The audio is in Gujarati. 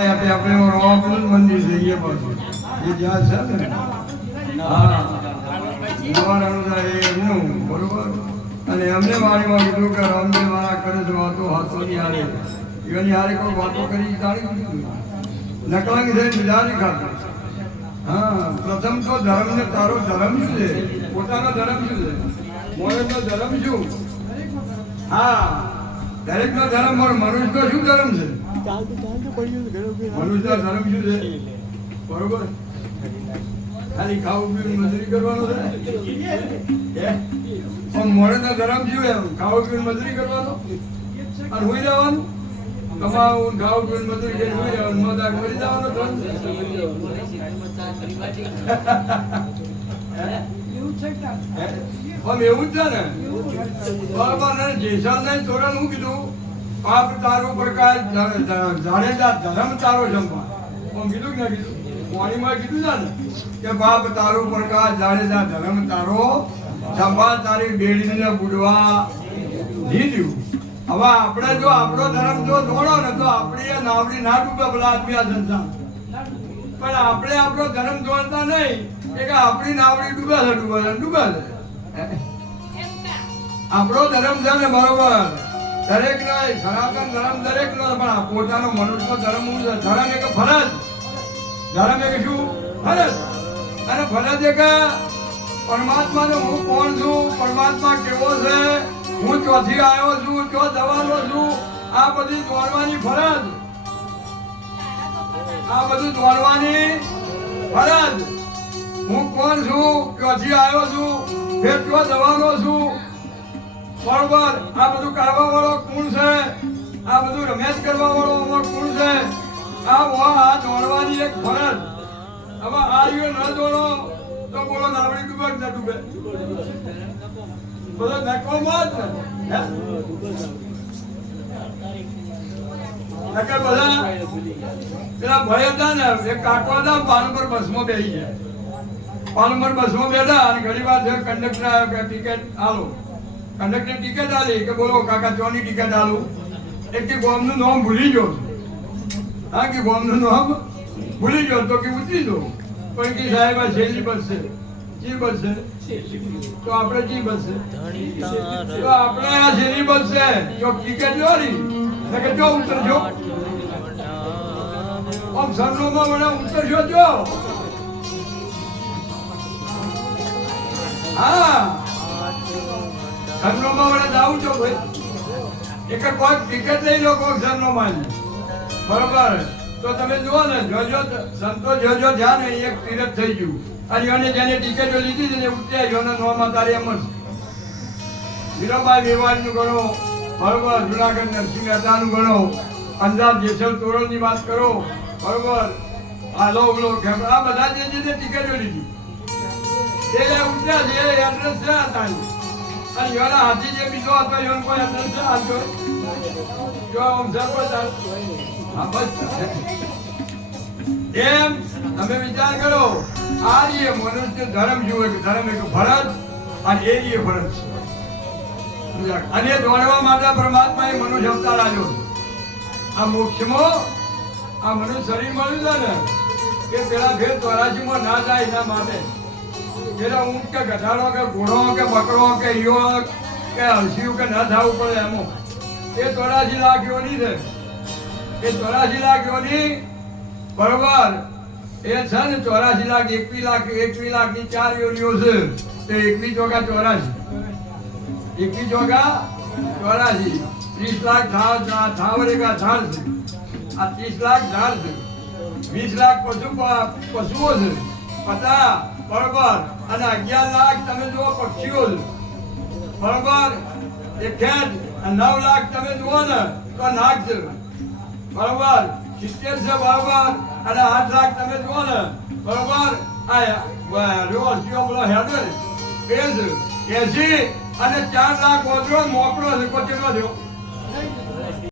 આપણે રોમાપુર મંદિર જઈએ પાછું એ જ્યાં છે ને હા નવા એમનું બરોબર અને એમને મારીમાં કીધું કે રામદેવ મારા કરે છે વાતો હાથોની હારે એની હારે કોઈ વાતો કરી જાણી દીધું નકલંગ છે બીજા નહીં ખાતું હા પ્રથમ તો ધર્મ ને તારો ધર્મ શું છે પોતાનો ધર્મ શું છે મોરનો ધર્મ શું હા દરેક નો ધર્મ મનુષ્ય શું ધર્મ છે મનુષ્ય ધર્મ શું છે બરોબર ખાલી ખાવું પીવું મજૂરી કરવાનો છે પણ મોરનો ધર્મ શું એમ ખાવું પીવું મજૂરી કરવાનો અને હોઈ જવાનું કમાવું ખાવું પીવું મજૂરી કરીને હોઈ જવાનું મોટા મરી જવાનો ધર્મ એવું જ છે ને બરાબર જેસલ ને તોરણ હું કીધું પાપ તારો પ્રકાશ જાણેતા ધર્મ તારો જમવા કીધું કે ના કીધું વાણીમાં કીધું છે ને કે બાપ તારો પ્રકાશ જાણેતા ધર્મ તારો જમવા તારી બેડીને બુડવા દીધું હવે આપણે જો આપણો ધર્મ જો દોડો ને તો આપણી નાવડી ના ડૂબે ભલા આદમી આ સંસાર પણ આપણે આપણો ધર્મ દોડતા નહીં કે આપણી નાવડી ડૂબે છે આપણો ધર્મ છે ને બરોબર દરેક નો સનાતન ધર્મ દરેક નો પણ પોતાનો મનુષ્ય ધર્મ છે ધર્મ એક ફરજ ધર્મ એક શું ફરજ અને ફરજ એક પરમાત્માનો હું કોણ છું પરમાત્મા કેવો છે હું ચોથી આવ્યો છું ચો જવાનો છું આ બધી દોડવાની ફરજ આ બધું દોડવાની ફરજ હું કોણ છું ક્યાંથી આવ્યો છું ફેર ક્યાં જવાનો છું બરોબર આ બધું કરવા વાળો કોણ છે આ બધું રમેશ કરવા વાળો કોણ છે આ દોડવાની એક ફરજ હવે આ ન દોડો તો બોલો નાવડી ડૂબે કે ના ડૂબે બધો નકો મત નકર બધા પેલા ભય હતા ને એક કાકો હતા પાન પર બસમાં બેસી ગયા પાલનપુર બસમાં બેઠા અને ઘણી વાર કંડક્ટર આવ્યો કે ટિકિટ આલો કંડક્ટર ટિકિટ આલી કે બોલો કાકા ચોની ટિકિટ આલું એક કે ગોમનું નામ ભૂલી ગયો હા કે ગોમનું નામ ભૂલી ગયો તો કે ઉતરી દો પણ કે સાહેબ આ છેલ્લી બસ છે જી બસ છે તો આપણે જી બસ છે તો આપણે આ છેલ્લી બસ છે જો ટિકિટ લો ને કે જો ઉતરજો આમ સરનોમાં મને ઉતરજો જો હા સરનોમાં મને જાવું છો ભાઈ એક કોઈ ટિકિટ લઈ લો કોઈ સરનોમાં બરોબર તો તમે જુઓ ને જોજો સંતો જોજો ધ્યાન એક તીરથ થઈ ગયું અને એને જેને ટિકિટો લીધી છે ને ઉતર્યા ગયો નોમાં તારે એમ જ વીરાબાઈ વેવાળનું ગણો બરોબર જુનાગઢ નરસિંહ મહેતાનું ગણો અંજાર જેસલ તોરણની વાત કરો બરોબર આલો ઓલો આ બધા જે ટિકિટો લીધી એ ઉઠ્યા છે એડ્રેસ છે તારી અને યોના હાથી જે બીજો હતો યોન કોઈ એડ્રેસ છે આજો જો આમ સરપંચ હા બસ એમ તમે વિચાર કરો આ જે મનુષ્ય ધર્મ જુએ કે ધર્મ એક ફરજ અને એ જે ફરજ છે અને દોડવા માટે પરમાત્માએ મનુષ્ય અવતાર આવ્યો આ મોક્ષમાં આ મનુષ્ય શરીર મળ્યું છે ને કે પેલા ફેર 84 ના જાય એના માટે પેલા ઊંટ કે ગધાડો કે ઘોડો કે બકરો કે યો કે હલસીયું કે ના થવું પડે એમાં એ 84 લાખ યોની છે એ 84 લાખ યોની બરોબર એ છે ને 84 લાખ 21 લાખની 4 યોનીઓ છે તે 21 ચોગા 84 21 ચોગા 84 30 લાખ થાવરેગા ઝાડ છે આ 30 લાખ ઝાડ છે 20 લાખ પશુઓ છે 50 બરોબર અને 11 લાખ તમે જુઓ પક્ષીઓ બરોબર એ ખેડ 9 લાખ તમે જુઓ ને તો નાગ છે બરોબર 70 છે બરોબર અને 8 લાખ તમે જુઓ ને બરોબર આ રોસ્યો બોલો હેડર એ છે 80 અને 4 લાખ ઓછો મોકળો છે કેટલો થયો